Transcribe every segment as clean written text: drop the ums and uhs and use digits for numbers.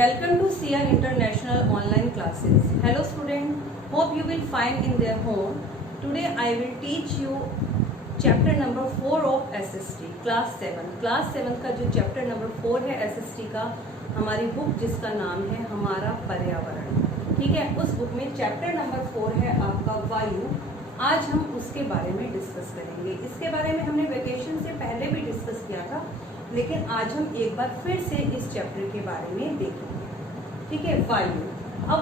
Welcome to CR International online classes. Hello student, hope you will find in their home. Today I will teach you chapter number 4 of SST class 7. Class 7 का जो chapter number 4 है SST का, हमारी book जिसका नाम है हमारा पर्यावरण, ठीक है। उस बुक में चैप्टर नंबर 4 है आपका वायु। आज हम उसके बारे में डिस्कस करेंगे। इसके बारे में हमने वेकेशन से पहले भी डिस्कस किया था, लेकिन आज हम एक बार फिर से इस चैप्टर के बारे में देखेंगे, ठीक है। वायु। अब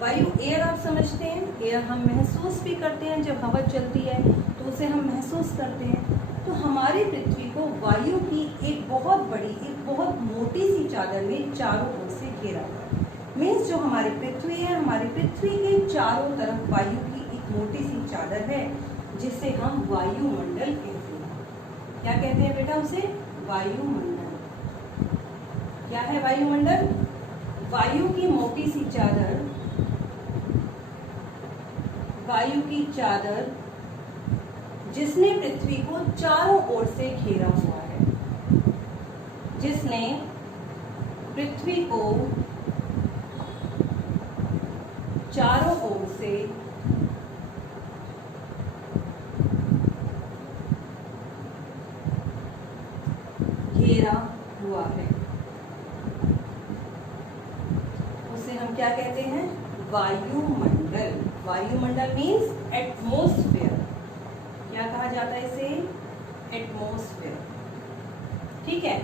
वायु एयर आप समझते हैं, एयर हम महसूस भी करते हैं, जब हवा चलती है तो उसे हम महसूस करते हैं। तो हमारी पृथ्वी को वायु की एक बहुत बड़ी, एक बहुत मोटी सी चादर ने चारों ओर से घेरा हुआ है। मीन्स जो हमारी पृथ्वी है, हमारी पृथ्वी के चारों तरफ वायु की एक मोटी सी चादर है, जिसे हम वायुमंडल कहते हैं। क्या कहते हैं बेटा उसे? वायुमंडल। क्या है वायुमंडल? वायु की मोटी सी चादर, वायु की चादर जिसने पृथ्वी को चारों ओर से घेरा हुआ है, जिसने पृथ्वी को चारों ओर से घेरा हुआ है, उसे हम क्या कहते हैं? वायुमंडल। वायुमंडल मीन्स एटमॉस्फेयर। क्या कहा जाता है इसे? एटमॉस्फेयर, ठीक है।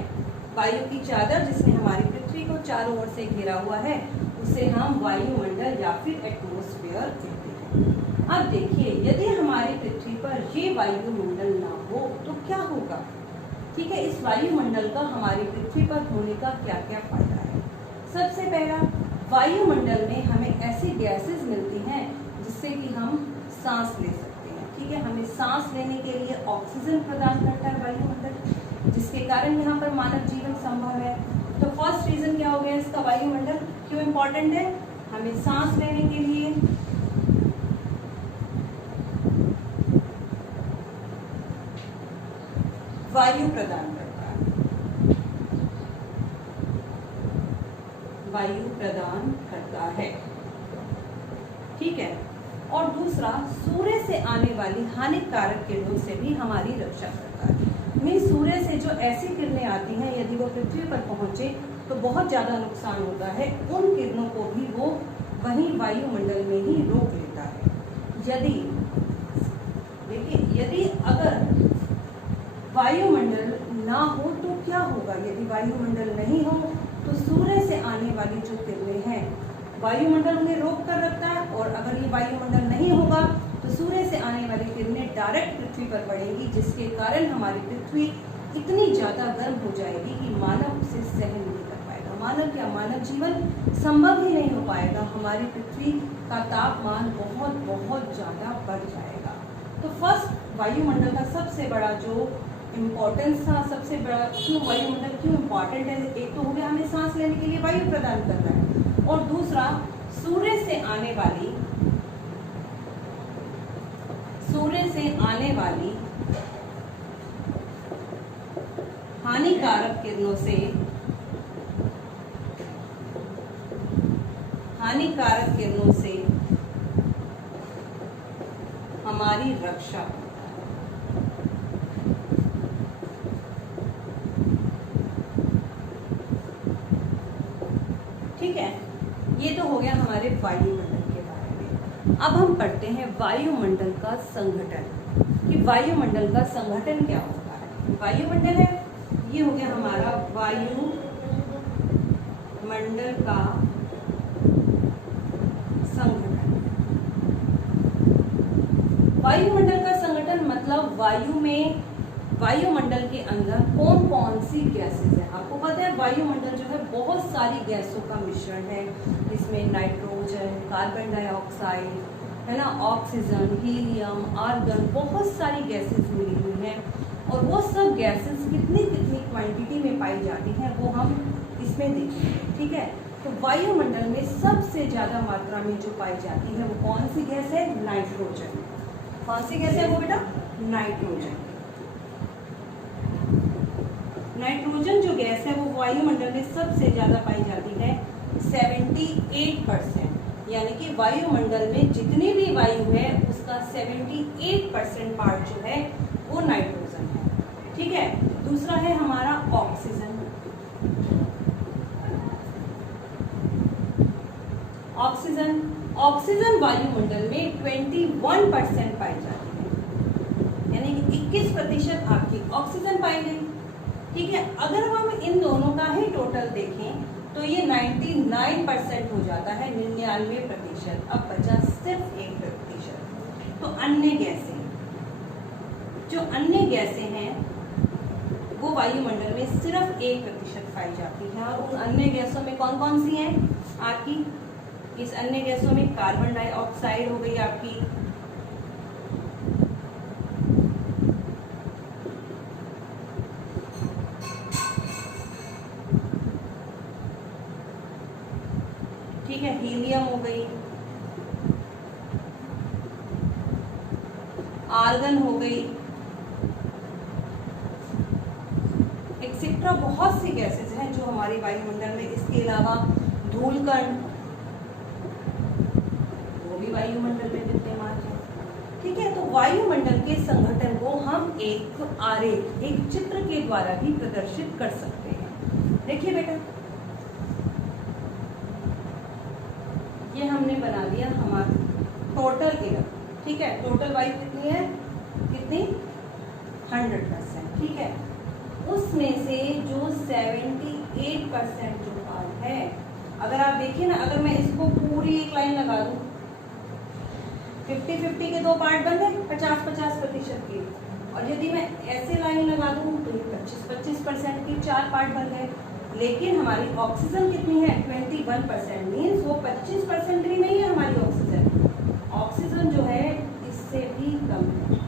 वायु की चादर जिसने हमारी पृथ्वी को चारों ओर से घेरा हुआ है, उसे हम वायुमंडल या फिर एटमॉस्फेयर कहते हैं। अब देखिए, यदि हमारी पृथ्वी पर ये वायुमंडल ना हो तो क्या होगा, ठीक है। इस वायुमंडल का हमारी पृथ्वी पर होने का क्या क्या फायदा है? सबसे पहला, वायुमंडल में हमें ऐसी गैसेस मिलती हैं जिससे कि हम सांस ले सकते हैं, ठीक है। हमें सांस लेने के लिए ऑक्सीजन प्रदान करता है वायुमंडल, जिसके कारण यहाँ पर मानव जीवन संभव है। तो फर्स्ट रीजन क्या हो गया इसका? वायुमंडल क्यों इम्पोर्टेंट है? हमें सांस लेने के लिए वायु प्रदान करता है, वायु प्रदान करता है, ठीक है। और दूसरा, सूर्य से आने वाली हानिकारक किरणों से भी हमारी रक्षा करता है। मीन्स सूर्य से जो ऐसी किरणें आती हैं, यदि वो पृथ्वी पर पहुंचे तो बहुत ज़्यादा नुकसान होता है। उन किरणों को भी वो वहीं वायुमंडल में ही रोक लेता है। यदि देखिए, यदि अगर वायुमंडल ना हो तो क्या होगा? यदि वायुमंडल नहीं हो तो सूर्य से आने वाली जो किरणें हैं, वायुमंडल उन्हें रोक कर रखता है, और अगर ये वायुमंडल नहीं होगा तो सूर्य से आने वाली किरणें डायरेक्ट पृथ्वी पर पड़ेंगी, जिसके कारण हमारी पृथ्वी इतनी ज़्यादा गर्म हो जाएगी कि मानव उसे सहन नहीं कर पाएगा। मानव क्या, मानव जीवन संभव ही नहीं हो पाएगा। हमारी पृथ्वी का तापमान बहुत बहुत ज़्यादा बढ़ जाएगा। तो फर्स्ट, वायुमंडल का सबसे बड़ा जो इम्पोर्टेंस था, सबसे बड़ा क्यों वायुमंडल क्यों इम्पोर्टेंट है? एक तो हो गया हमें सांस लेने के लिए वायु प्रदान कर रहा है, और दूसरा, सूर्य से आने वाली हानिकारक किरणों से हमारी रक्षा करता है, ठीक है। ये तो हो गया हमारे वायुमंडल के बारे में। अब हम पढ़ते हैं वायुमंडल का संघटन, कि वायुमंडल का संघटन क्या होता है। वायुमंडल है, ये हो गया हमारा वायुमंडल का संघटन। वायुमंडल का संघटन मतलब वायुमंडल के अंदर कौन कौन सी गैसेस हैं। आपको पता है वायुमंडल जो है बहुत सारी गैसों का मिश्रण है। इसमें नाइट्रोजन, कार्बन डाइऑक्साइड, है ना, ऑक्सीजन, हीलियम, आर्गन, बहुत सारी गैसेस मिली हुई हैं। और वो सब गैसेस कितनी कितनी क्वांटिटी में पाई जाती हैं वो हम इसमें देखेंगे, ठीक है। तो वायुमंडल में सबसे ज़्यादा मात्रा में जो पाई जाती है वो कौन सी गैस है? नाइट्रोजन। कौन सी गैस है वो बेटा? नाइट्रोजन। नाइट्रोजन जो गैस है वो वायुमंडल में सबसे ज्यादा पाई जाती है 78%, यानी कि वायुमंडल में जितनी भी वायु है उसका 78% पार्ट जो है वो नाइट्रोजन है। ठीक है, दूसरा है हमारा ऑक्सीजन। ऑक्सीजन ऑक्सीजन वायुमंडल में 21% पाई जाती है, यानी कि 21% आपकी ऑक्सीजन पाई गई। ठीक है, अगर हम इन दोनों का ही टोटल देखें तो ये 99% हो जाता है, 99%। अब बचा सिर्फ 1%। तो अन्य गैसें, जो अन्य गैसें हैं वो वायुमंडल में सिर्फ 1% पाई जाती है। और उन अन्य गैसों में कौन कौन सी हैं आपकी? इस अन्य गैसों में कार्बन डाइऑक्साइड हो गई आपकी, ठीक है, हीलियम हो गई, आर्गन हो गई, एक्सेट्रा बहुत सी गैसेस हैं जो हमारी वायुमंडल में। इसके अलावा धूलकण वो भी वायुमंडल में विद्यमान है। ठीक है, तो वायुमंडल के संगठन को हम एक आरेख, एक चित्र के द्वारा भी प्रदर्शित कर सकते हैं। देखिए बेटा, ये हमने बना दिया हमारा टोटल एयर। ठीक है, टोटल वायु कितनी है? कितनी? 100%। ठीक है, उसमें से जो 78% जो पार्ट है, अगर आप देखिए ना, अगर मैं इसको पूरी एक लाइन लगा दूं, 50-50 के दो पार्ट बन गए, 50-50% के। और यदि मैं ऐसे लाइन लगा दूं तो ये 25-25% के 4 पार्ट बन गए। लेकिन हमारी ऑक्सीजन कितनी है? 21%। मीन्स वो 25% भी नहीं है हमारी ऑक्सीजन। ऑक्सीजन जो है इससे भी कम है।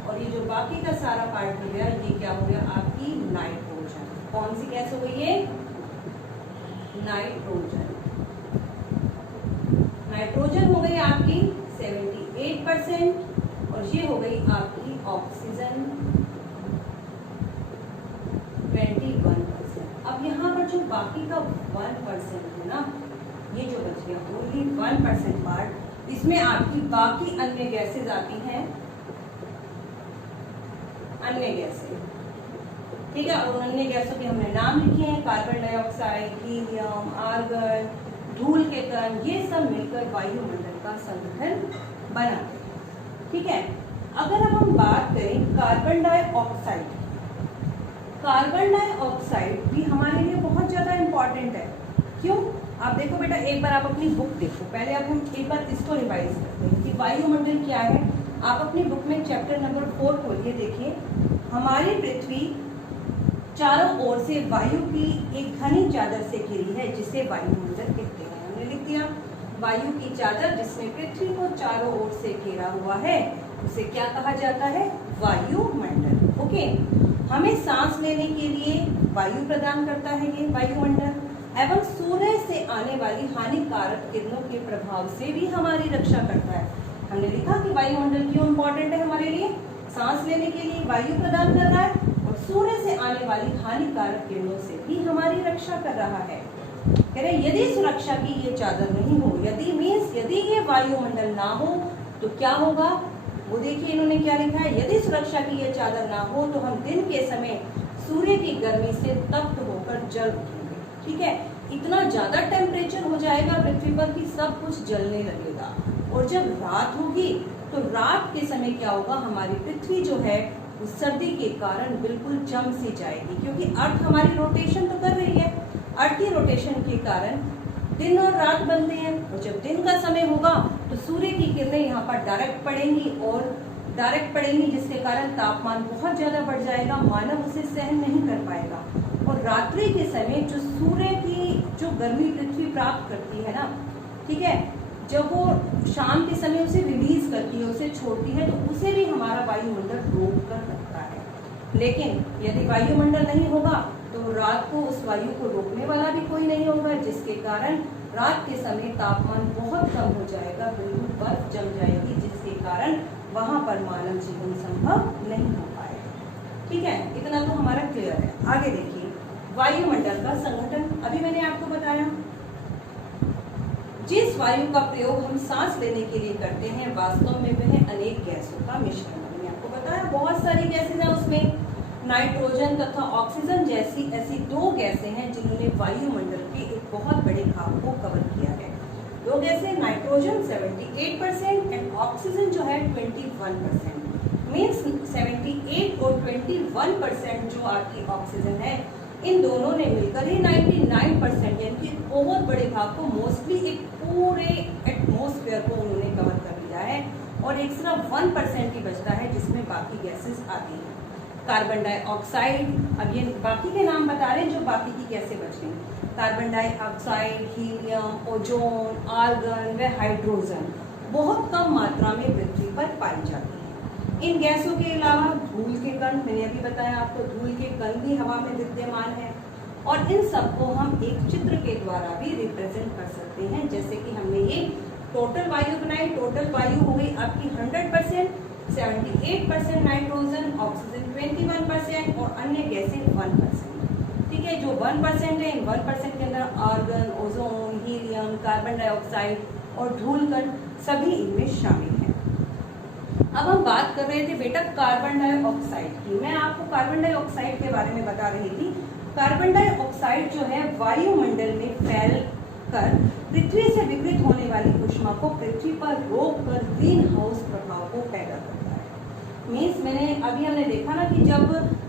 और ये जो बाकी का सारा पार्ट हो गया, ये क्या हो गया? आपकी नाइट्रोजन। कौन सी गैस हो गई ये? नाइट्रोजन। नाइट्रोजन हो गई आपकी 78% और ये हो गई आपकी ऑक्सीजन 21%। अब यहाँ पर जो बाकी का 1% है ना, ये जो बच गया ओनली 1% पार्ट, इसमें आपकी बाकी अन्य गैसेज आती हैं, अन्य गैसें। ठीक है, और अन्य गैसों के हमने नाम लिखे हैं, कार्बन डाइऑक्साइड, हीलियम, आर्गन, धूल के कण, ये सब मिलकर वायुमंडल का संगठन बनाते हैं। ठीक है, अगर अब हम बात करें कार्बन डाइऑक्साइड, कार्बन डाइऑक्साइड भी हमारे लिए बहुत ज्यादा इंपॉर्टेंट है। क्यों? आप देखो बेटा, एक बार आप अपनी बुक देखो, पहले अब हम एक बार इसको रिवाइज करते हैं कि वायुमंडल क्या है। आप अपनी बुक में चैप्टर नंबर 4 खोलिए, देखिए हमारी पृथ्वी चारों ओर से वायु की एक घनी चादर से घिरी है, जिसे वायुमंडल कहते हैं। हमने लिख दिया, वायु की चादर जिसमें पृथ्वी को चारों ओर से घेरा हुआ है, उसे क्या कहा जाता है? वायुमंडल। ओके, हमें सांस लेने के लिए वायु प्रदान करता है ये वायुमंडल, एवं सूर्य से आने वाली हानिकारक किरणों के प्रभाव से भी हमारी रक्षा करता है। हमने लिखा कि वायुमंडल क्यों इंपॉर्टेंट है हमारे लिए? सांस लेने के लिए वायु प्रदान कर रहा है और सूर्य से आने वाली हानिकारक किरणों से भी हमारी रक्षा कर रहा है। कह रहे यदि सुरक्षा की ये चादर नहीं हो, यदि मीन्स यदि ये वायुमंडल ना हो तो क्या होगा? वो देखिए इन्होंने क्या लिखा है, यदि सुरक्षा की ये चादर ना हो तो हम दिन के समय सूर्य की गर्मी से तप्त होकर जल उठेंगे। ठीक है, इतना ज्यादा टेम्परेचर हो जाएगा पृथ्वी पर कि सब कुछ जलने लगेगा। और जब रात होगी तो रात के समय क्या होगा? हमारी पृथ्वी जो है उस सर्दी के कारण बिल्कुल जम सी जाएगी, क्योंकि अर्थ हमारी रोटेशन तो कर रही है। अर्थ की रोटेशन के कारण दिन और रात बनते हैं, और जब दिन का समय होगा तो सूर्य की किरणें यहाँ पर डायरेक्ट पड़ेंगी, जिसके कारण तापमान बहुत ज्यादा बढ़ जाएगा, मानव उसे सहन नहीं कर पाएगा। और रात्रि के समय जो सूर्य की जो गर्मी पृथ्वी प्राप्त करती है ना, ठीक है, जब वो शाम के समय उसे रिलीज करती है, उसे छोड़ती है, तो उसे भी हमारा वायुमंडल रोक कर रखता है। लेकिन यदि वायुमंडल नहीं होगा तो रात को उस वायु को रोकने वाला भी कोई नहीं होगा, जिसके कारण रात के समय तापमान बहुत कम हो जाएगा, बिल्कुल बर्फ जम जाएगी, जिसके कारण वहां पर मानव जीवन संभव नहीं हो पाएगा। ठीक है, इतना तो हमारा क्लियर है। आगे देखिए वायुमंडल का संगठन। अभी मैंने आपको बताया जिस वायु का प्रयोग हम सांस लेने के लिए करते हैं वास्तव में वह अनेक गैसों का मिश्रण है। मैंने आपको बताया बहुत सारी गैसें हैं उसमें, नाइट्रोजन तथा ऑक्सीजन जैसी ऐसी दो गैसें हैं जिन्होंने वायुमंडल के एक बहुत बड़े भाग को कवर किया है। दो गैसें, नाइट्रोजन 78% एंड ऑक्सीजन जो है 21%। मीन्स 78 और 21% जो आपकी ऑक्सीजन है, इन दोनों ने मिलकर ही 99% यानी कि बहुत बड़े भाग को, मोस्टली एक पूरे एटमॉस्फेयर को उन्होंने कवर कर लिया है, और एक सिर्फ 1% ही बचता है जिसमें बाकी गैसेस आती हैं। कार्बन डाइऑक्साइड, अब ये बाकी के नाम बता रहे हैं जो बाकी की गैसें बच गई। Carbon dioxide, helium, ozone, argon व हाइड्रोजन बहुत कम मात्रा में पृथ्वी पर पाई जाती है। इन गैसों के अलावा धूल के कण, मैंने अभी बताया आपको, धूल के कण भी हवा में विद्यमान है, और इन सबको हम एक चित्र के द्वारा भी रिप्रेजेंट कर सकते हैं। जैसे कि हमने ये टोटल वायु बनाई, टोटल वायु हो गई आपकी 100%, 78% नाइट्रोजन, ऑक्सीजन 21% और अन्य गैसें 1%। ठीक है, जो 1% है, इन 1% के अंदर argon, ozone, helium, carbon dioxide और धूल कण सभी इनमें शामिल हैं। अब हम बात कर रहे थे बेटा कार्बन डाइऑक्साइड की। मैं आपको कार्बन डाइऑक्साइड के बारे में बता रही थी। कार्बन डाइऑक्साइड जो है वायुमंडल में फैल कर पृथ्वी से विकिरित होने वाली ऊष्मा को पृथ्वी पर रोककर ग्रीन हाउस प्रभाव को पैदा करता है। मीन्स हमने देखा ना कि जब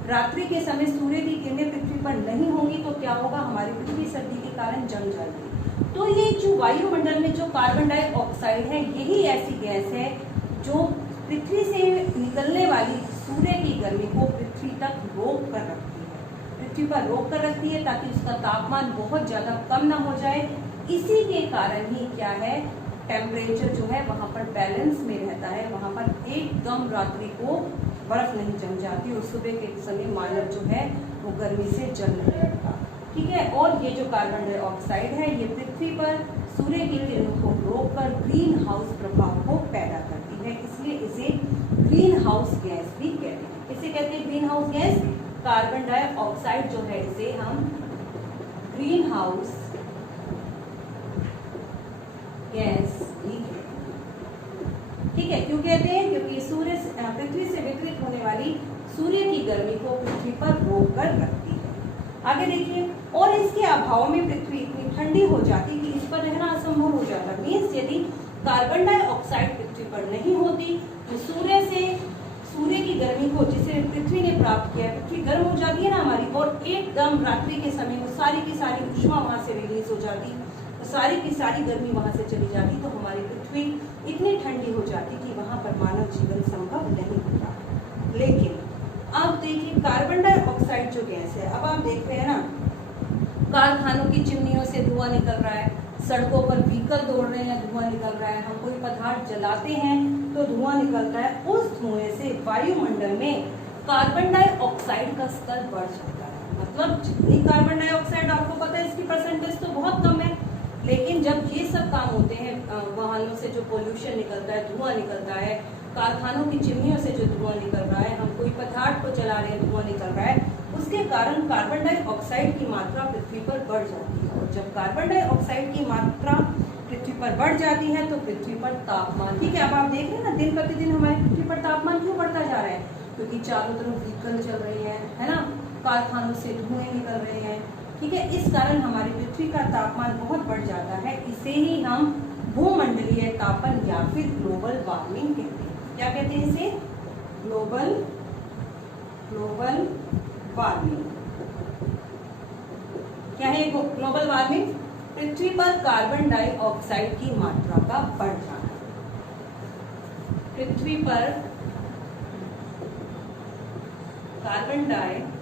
रात्रि के समय सूर्य की किरणें पृथ्वी पर नहीं होंगी तो क्या होगा, हमारी पृथ्वी सर्दी के कारण जम जाएगी। तो ये जो वायुमंडल में जो कार्बन डाइऑक्साइड है, यही ऐसी गैस है जो पृथ्वी से निकलने वाली सूर्य की गर्मी को पृथ्वी तक रोक कर रखती है, पृथ्वी पर रोक कर रखती है ताकि उसका तापमान बहुत ज्यादा कम ना हो जाए। इसी के कारण ही क्या है, टेम्परेचर जो है वहां पर बैलेंस में रहता है, वहां पर एकदम रात्रि को बर्फ नहीं जम जाती और सुबह के समय मानव जो है वो गर्मी से जल नहीं लगता। ठीक है, और ये जो कार्बन डाइऑक्साइड है ये पृथ्वी पर सूर्य की किरणों को रोककर ग्रीन हाउस प्रभाव को पैदा करती है, इसलिए इसे ग्रीन हाउस गैस भी कहते हैं। इसे कहते हैं green house gas. Carbon dioxide जो है इसे हम ग्रीन हाउस गैस भी कहते हैं। ठीक है, क्यों कहते हैं? क्योंकि पृथ्वी से विकिरित होने वाली सूर्य की गर्मी को पृथ्वी पर रोक कर रखती है। आगे देखिए, और इसके अभाव में पृथ्वी इतनी ठंडी हो जाती कि इस पर रहना असंभव हो जाता। मीन्स यदि कार्बन डाइऑक्साइड पृथ्वी पर नहीं होती तो सूर्य की गर्मी को जिसे पृथ्वी ने प्राप्त किया, पृथ्वी गर्म हो जाती है ना हमारी, और एकदम रात्रि के समय वो सारी की सारी ऊष्मा वहां से रिलीज हो जाती, सारी की सारी गर्मी वहां से चली जाती, तो हमारी पृथ्वी इतनी ठंडी हो जाती कि वहां पर मानव जीवन संभव नहीं होता। लेकिन अब देखिए कार्बन डाइऑक्साइड जो गैस है, अब आप देख रहे हैं ना, कारखानों की चिमनियों से धुआं निकल रहा है, सड़कों पर व्हीकल दौड़ रहे हैं, धुआं निकल रहा है, हम कोई पदार्थ जलाते हैं तो धुआं निकलता है, उस धुएं से वायुमंडल में कार्बन डाइऑक्साइड का स्तर बढ़ जाता है। मतलब जितनी कार्बन डाइऑक्साइड आपको पता है इसकी परसेंटेज तो बहुत कम है, लेकिन जब ये सब काम होते हैं, वाहनों से जो पोल्यूशन निकलता है, धुआं निकलता है, कारखानों की चिमनियों से जो धुआं निकल रहा है, हम कोई पदार्थ को जला रहे हैं, धुआं निकल रहा है, उसके कारण कार्बन डाइऑक्साइड की मात्रा पृथ्वी पर बढ़ जाती है। और जब कार्बन डाइऑक्साइड की मात्रा पृथ्वी पर बढ़ जाती है तो पृथ्वी पर तापमान, ठीक है, अब आप देख रहे हैं ना दिन प्रतिदिन हमारी पृथ्वी पर तापमान क्यों बढ़ता जा रहा है, क्योंकि चारों तरफ व्हीकल चल रही है ना, कारखानों से धुएं निकल रहे हैं। ठीक है, इस कारण हमारी पृथ्वी का तापमान बहुत बढ़ जाता है। इसे ही हम भूमंडलीय तापन या फिर ग्लोबल वार्मिंग कहते हैं। क्या कहते हैं इसे? Global warming. क्या है ग्लोबल वार्मिंग? पृथ्वी पर कार्बन डाइऑक्साइड की मात्रा का बढ़ जाना। पृथ्वी पर कार्बन डाइऑक्साइड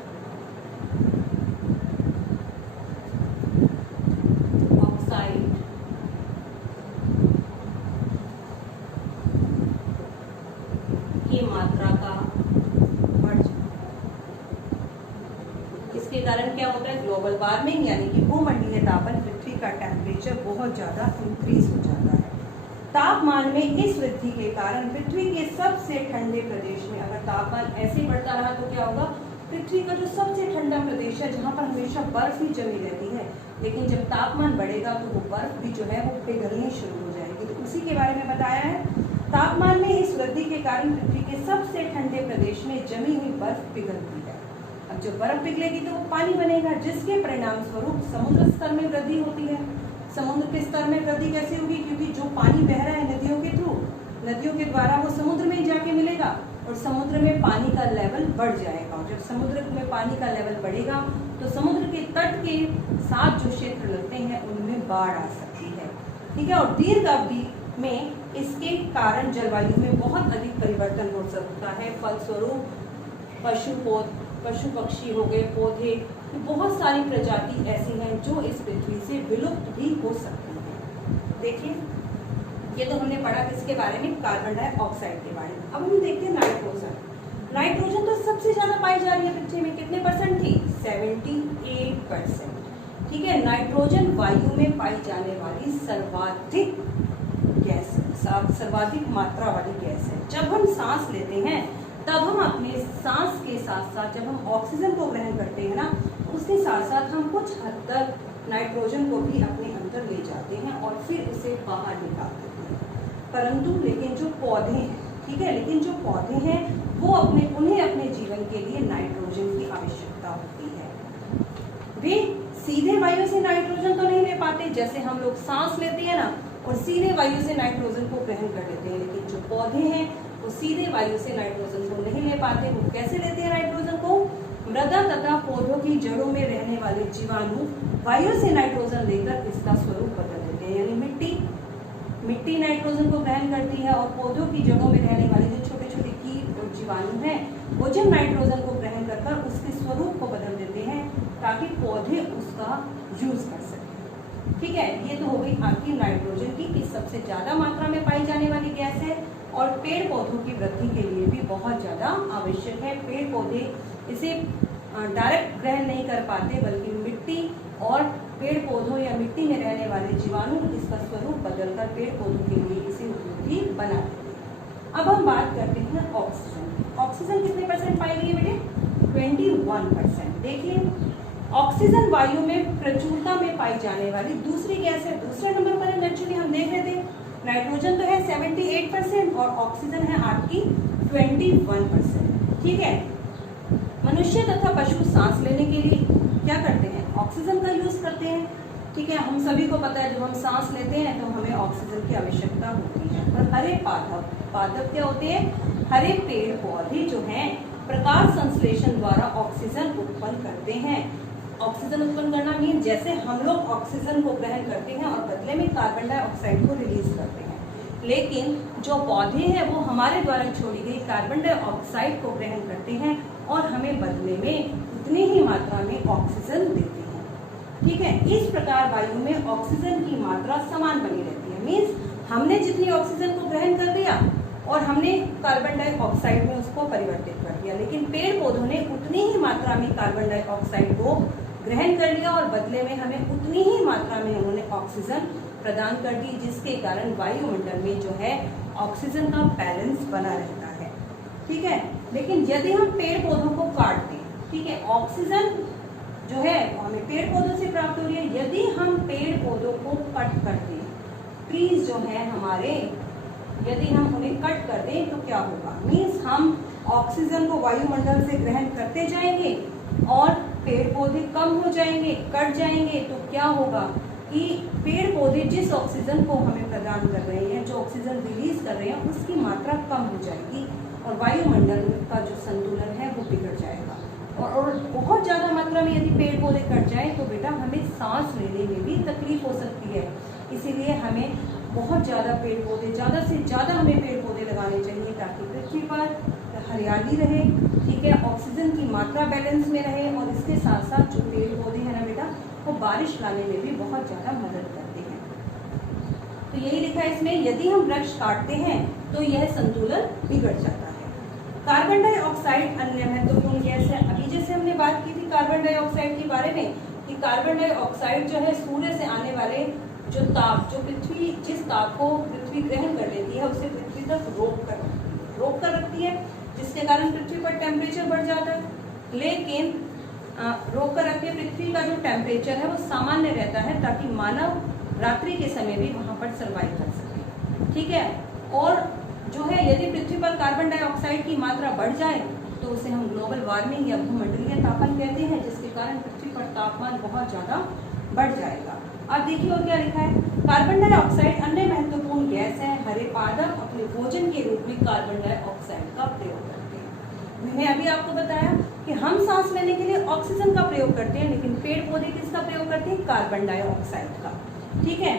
की मात्रा का बढ़ जाना। इसके कारण क्या होता है? ग्लोबल वार्मिंग, यानी कि भूमंडलीय तापन, पृथ्वी का टेम्परेचर बहुत ज्यादा इंक्रीज हो जाता है। तापमान में इस वृद्धि के कारण पृथ्वी के सबसे ठंडे प्रदेश में अगर तापमान ऐसे बढ़ता रहा तो क्या होगा? पृथ्वी का जो सबसे ठंडा प्रदेश है जहाँ पर हमेशा बर्फ ही जमी रहती है, लेकिन जब तापमान बढ़ेगा तो वो बर्फ भी जो है वो पिघलनी शुरू हो जाएगी। तो उसी के बारे में बताया है। तापमान में इस वृद्धि के कारण पृथ्वी के सबसे ठंडे प्रदेश में जमी हुई बर्फ पिघलती है। अब जब बर्फ पिघलेगी तो वो पानी बनेगा, जिसके परिणाम स्वरूप समुद्र स्तर में वृद्धि होती है। समुद्र के स्तर में वृद्धि कैसे होगी? क्योंकि जो पानी बह रहा है नदियों के थ्रू, नदियों के द्वारा वो समुद्र में जाके मिलेगा और समुद्र में पानी का लेवल बढ़ जाएगा। और जब समुद्र में पानी का लेवल बढ़ेगा तो समुद्र के तट के साथ जो क्षेत्र लगते हैं उनमें बाढ़ आ सकती है। ठीक है। और दीर्घ अवधि में इसके कारण जलवायु में बहुत अधिक परिवर्तन हो सकता है। फलस्वरूप पशु पक्षी हो गए, पौधे, बहुत सारी प्रजाति ऐसी हैं जो इस पृथ्वी से विलुप्त भी हो सकती हैं। देखिए, ये तो हमने पढ़ा किसके बारे में? कार्बन डाइऑक्साइड के बारे में। अब हम देखते हैं नाइट्रोजन। नाइट्रोजन तो सबसे ज्यादा पाई जा रही है पृथ्वी में। कितने परसेंट थी? 78%। ठीक है। नाइट्रोजन वायु में पाई जाने वाली सर्वाधिक गैस, सर्वाधिक मात्रा वाली गैस है। जब हम सांस लेते हैं तब हम अपने सांस के साथ साथ जब हम ऑक्सीजन को ग्रहण करते हैं ना, उसके साथ साथ हम कुछ हद तक नाइट्रोजन को भी अपने अंदर ले जाते हैं और फिर उसे बाहर निकाल देते हैं। परंतु लेकिन जो पौधे हैं, ठीक है, लेकिन जो पौधे हैं वो उन्हें अपने जीवन के लिए नाइट्रोजन की आवश्यकता होती है। वे सीधे वायु से नाइट्रोजन तो नहीं ले पाते, जैसे हम लोग सांस लेते हैं ना और सीधे वायु से नाइट्रोजन को ग्रहण कर लेते हैं, लेकिन जो पौधे हैं वो सीधे वायु से नाइट्रोजन को नहीं ले पाते। वो कैसे लेते हैं नाइट्रोजन को? मृदा तथा पौधों की जड़ों में रहने वाले जीवाणु वायु से नाइट्रोजन लेकर इसका स्वरूप बदल देते हैं। यानी मिट्टी नाइट्रोजन को ग्रहण करती है और पौधों की जड़ों में रहने वाले जो छोटे छोटे कीट और जीवाणु हैं वो जब नाइट्रोजन को ग्रहण कर उसके स्वरूप को बदल देते हैं ताकि पौधे उसका यूज कर सकें। ठीक है। ये तो हो गई आपकी नाइट्रोजन की सबसे ज्यादा मात्रा में पाई जाने वाली गैस है और पेड़ पौधों की वृद्धि के लिए भी बहुत ज्यादा आवश्यक है। पेड़ पौधे इसे डायरेक्ट ग्रहण नहीं कर पाते, बल्कि मिट्टी और पेड़ पौधों या मिट्टी में रहने वाले जीवाणु इसका स्वरूप बदलकर पेड़ पौधों के लिए इसे उपयोगी बना देते हैं। अब हम बात करते हैं ऑक्सीजन। ऑक्सीजन कितने परसेंट पाई गई है बेटे? 21%। देखिए, ऑक्सीजन वायु में प्रचुरता में पाई जाने वाली दूसरी गैस है। दूसरे नंबर पर नेचुरली हम देख रहे थे, नाइट्रोजन तो है 78% और ऑक्सीजन है आपकी 21%। ठीक है। मनुष्य तथा पशु सांस लेने के लिए क्या करते हैं? ऑक्सीजन का यूज करते हैं। ठीक है। हम सभी को पता है जब हम सांस लेते हैं तो हमें ऑक्सीजन की आवश्यकता होती है। पर हरे पादप क्या होते हैं? हरे पेड़ पौधे जो हैं प्रकाश संश्लेषण द्वारा ऑक्सीजन उत्पन्न करते हैं। ऑक्सीजन उत्पन्न करना मीन जैसे हम लोग ऑक्सीजन को ग्रहण करते हैं और बदले में कार्बन डाइऑक्साइड को रिलीज करते हैं, लेकिन जो पौधे हैं वो हमारे द्वारा छोड़ी गई कार्बन डाइऑक्साइड को ग्रहण करते हैं और हमें बदले में उतनी ही मात्रा में ऑक्सीजन देते हैं। ठीक है। इस प्रकार वायु में ऑक्सीजन की मात्रा समान बनी रहती है। मीन्स हमने जितनी ऑक्सीजन को ग्रहण कर लिया और हमने कार्बन डाइऑक्साइड में उसको परिवर्तित कर दिया, लेकिन पेड़ पौधों ने उतनी ही मात्रा में कार्बन डाइऑक्साइड को ग्रहण कर लिया और बदले में हमें उतनी ही मात्रा में उन्होंने ऑक्सीजन प्रदान कर दी, जिसके कारण वायुमंडल में जो है ऑक्सीजन का बैलेंस बना रहता है। ठीक है। लेकिन यदि हम पेड़ पौधों को काट दें, ठीक है, ऑक्सीजन जो है हमें पेड़ पौधों से प्राप्त हो रही है। यदि हम पेड़ पौधों को कट कर दें, ट्रीज जो है हमारे, यदि हम उन्हें कट कर दें तो क्या होगा? मीन्स हम ऑक्सीजन को वायुमंडल से ग्रहण करते जाएंगे और पेड़ पौधे कम हो जाएंगे, कट जाएंगे, तो क्या होगा कि पेड़ पौधे जिस ऑक्सीजन को हमें प्रदान कर रहे हैं, जो ऑक्सीजन रिलीज कर रहे हैं, उसकी मात्रा कम हो जाएगी और वायुमंडल का जो संतुलन है वो बिगड़ जाएगा। और बहुत ज़्यादा मात्रा में यदि पेड़ पौधे कट जाए तो बेटा हमें सांस लेने में भी तकलीफ हो सकती है। इसीलिए हमें बहुत ज़्यादा पेड़ पौधे, ज़्यादा से ज़्यादा हमें पेड़ पौधे लगाने चाहिए ताकि पृथ्वी पर हरियाली रहे। ठीक है। ऑक्सीजन की मात्रा बैलेंस में रहे और इसके साथ साथ जो पेड़ पौधे हैं ना बेटा, वो बारिश लाने में भी बहुत ज़्यादा मदद करते हैं। तो यही लिखा है इसमें, यदि हम वृक्ष काटते हैं तो यह संतुलन बिगड़ जाता है। कार्बन डाइऑक्साइड अन्य महत्वपूर्ण गैस है। अभी जैसे हमने बात की थी कार्बन डाइऑक्साइड के बारे में कि कार्बन डाइऑक्साइड जो है सूर्य से आने वाले जो ताप, जो पृथ्वी जिस ताप को पृथ्वी ग्रहण कर लेती है उसे पृथ्वी तक रोक कर रखती है, जिसके कारण पृथ्वी पर टेम्परेचर बढ़ जाता है। लेकिन रोक कर रखिए, पृथ्वी का जो टेम्परेचर है वो सामान्य रहता है ताकि मानव रात्रि के समय भी वहां पर सर्वाइव कर सके। ठीक है। और जो है यदि पृथ्वी पर कार्बन डाइऑक्साइड की मात्रा बढ़ जाए तो उसे हम ग्लोबल वार्मिंग या भूमंडलीय तापन कहते हैं, जिसके कारण पृथ्वी पर तापमान बहुत ज्यादा बढ़ जाएगा। अब देखिए और क्या लिखा है, कार्बन डाइऑक्साइड अन्य महत्वपूर्ण गैस है। हरे पादप अपने भोजन के रूप में कार्बन डाइऑक्साइड का प्रयोग करते हैं। मैंने अभी आपको बताया कि हम सांस लेने के लिए ऑक्सीजन का प्रयोग करते हैं, लेकिन पेड़ पौधे किसका प्रयोग करते हैं, कार्बन डाइऑक्साइड का। ठीक है।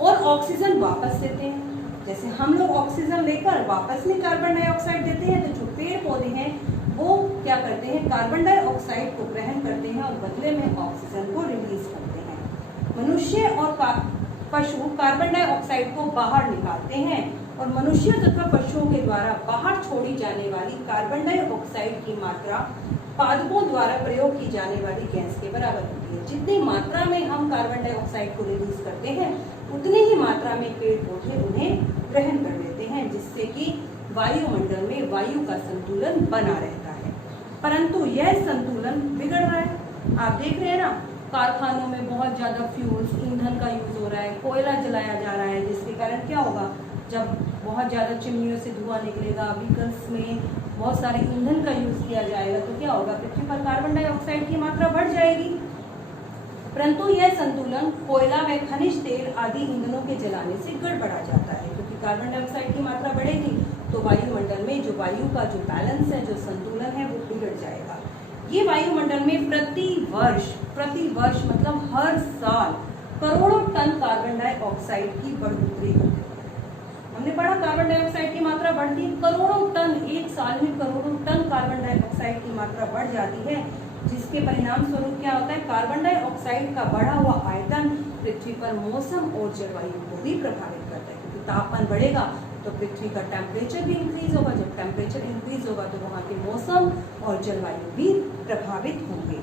और ऑक्सीजन वापस देते हैं, जैसे हम लोग ऑक्सीजन लेकर वापस में कार्बन डाइऑक्साइड देते हैं, तो जो पेड़ पौधे हैं वो क्या करते हैं, कार्बन डाइऑक्साइड को ग्रहण करते हैं और बदले में ऑक्सीजन को रिलीज करते हैं। मनुष्य और पशु कार्बन डाइऑक्साइड को बाहर निकालते हैं और मनुष्य तथा पशुओं के द्वारा बाहर छोड़ी जाने वाली कार्बन डाइऑक्साइड की मात्रा पादपों द्वारा प्रयोग की जाने वाली गैस के बराबर होती है। जितनी मात्रा में हम कार्बन डाइऑक्साइड को रिलीज करते हैं उतनी ही मात्रा में पेड़ पौधे उन्हें ग्रहण कर लेते हैं, जिससे कि वायुमंडल में वायु का संतुलन बना रहता है। परंतु यह संतुलन बिगड़ रहा है। आप देख रहे हैं ना, कारखानों में बहुत ज्यादा फ्यूल्स, ईंधन का यूज हो रहा है, कोयला जलाया जा रहा है, जिसके कारण क्या होगा, जब बहुत ज्यादा चिमनियों से धुआं निकलेगा, व्हीकल्स में बहुत सारे ईंधन का यूज किया जाएगा, तो क्या होगा, पृथ्वी पर कार्बन डाइऑक्साइड की मात्रा बढ़ जाएगी। परंतु यह संतुलन कोयला व खनिज तेल आदि ईंधनों के जलाने से गड़बड़ा जाता है, क्योंकि कार्बन डाइऑक्साइड की मात्रा बढ़ेगी तो वायुमंडल में जो वायु का जो बैलेंस है, जो संतुलन है, वो बिगड़ जाएगा। ये वायुमंडल में प्रति वर्ष मतलब हर साल करोड़ों टन कार्बन डाइऑक्साइड की बढ़ोतरी होती है। हमने पढ़ा कार्बन डाइऑक्साइड की मात्रा बढ़ती है, करोड़ों टन, एक साल में करोड़ों टन कार्बन डाइऑक्साइड की मात्रा बढ़ जाती है, जिसके परिणाम स्वरूप क्या होता है, कार्बन डाइऑक्साइड का बढ़ा हुआ आयतन पृथ्वी पर मौसम और जलवायु को भी प्रभावित करता है, क्योंकि तापमान बढ़ेगा तो पृथ्वी का टेम्परेचर भी इंक्रीज होगा। जब टेम्परेचर इंक्रीज होगा तो वहाँ के मौसम और जलवायु भी प्रभावित होंगे।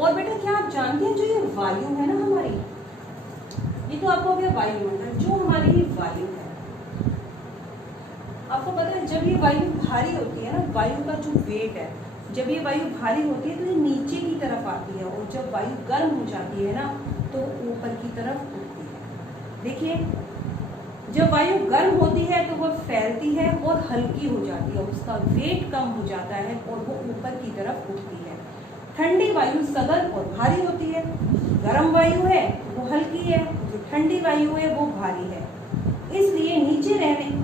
और बेटा क्या आप जानते हैं, जो ये वायु है ना हमारी, ये तो आपको हो गया वायुमंडल, जो हमारी ये वायु है, आपको पता है जब ये वायु भारी होती है ना, वायु का जो वेट है, जब ये वायु भारी होती है तो ये नीचे की तरफ आती है, और जब वायु गर्म हो जाती है ना तो ऊपर की तरफ उठती है। देखिए, जब वायु गर्म होती है तो वह फैलती है और हल्की हो जाती है, उसका वेट कम हो जाता है और वो ऊपर की तरफ उठती है। ठंडी वायु सघन और भारी होती है, गर्म वायु है वो हल्की है, जो ठंडी वायु है वो भारी है। इसलिए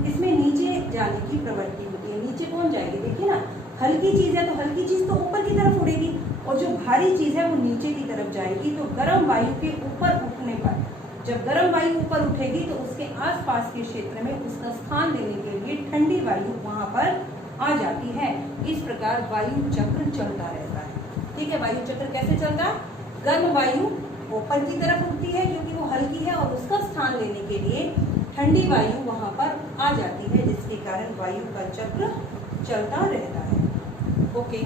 इसमें नीचे जाने की प्रवृत्ति होती है। नीचे कौन जाएगी, देखिए ना, हल्की चीज है तो हल्की चीज तो ऊपर की तरफ उड़ेगी, और जो भारी चीज है वो नीचे की तरफ जाएगी। तो गर्म वायु के ऊपर उठने पर, जब गर्म वायु ऊपर उठेगी तो उसके आसपास के क्षेत्र में उसका स्थान लेने के लिए ठंडी वायु वहां पर आ जाती है। इस प्रकार वायु चक्र चलता रहता है। ठीक है, वायु चक्र कैसे चलता है, गर्म वायु ऊपर की तरफ उठती है क्योंकि वो हल्की है, और उसका स्थान लेने के लिए ठंडी वायु वहां पर आ जाती है, जिसके कारण वायु का चक्र चलता रहता है। Okay,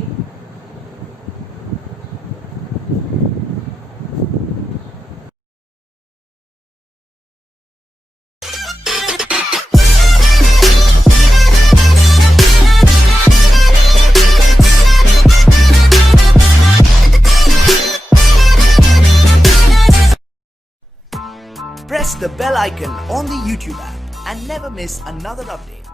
Press the bell icon on the YouTube app and never miss another update.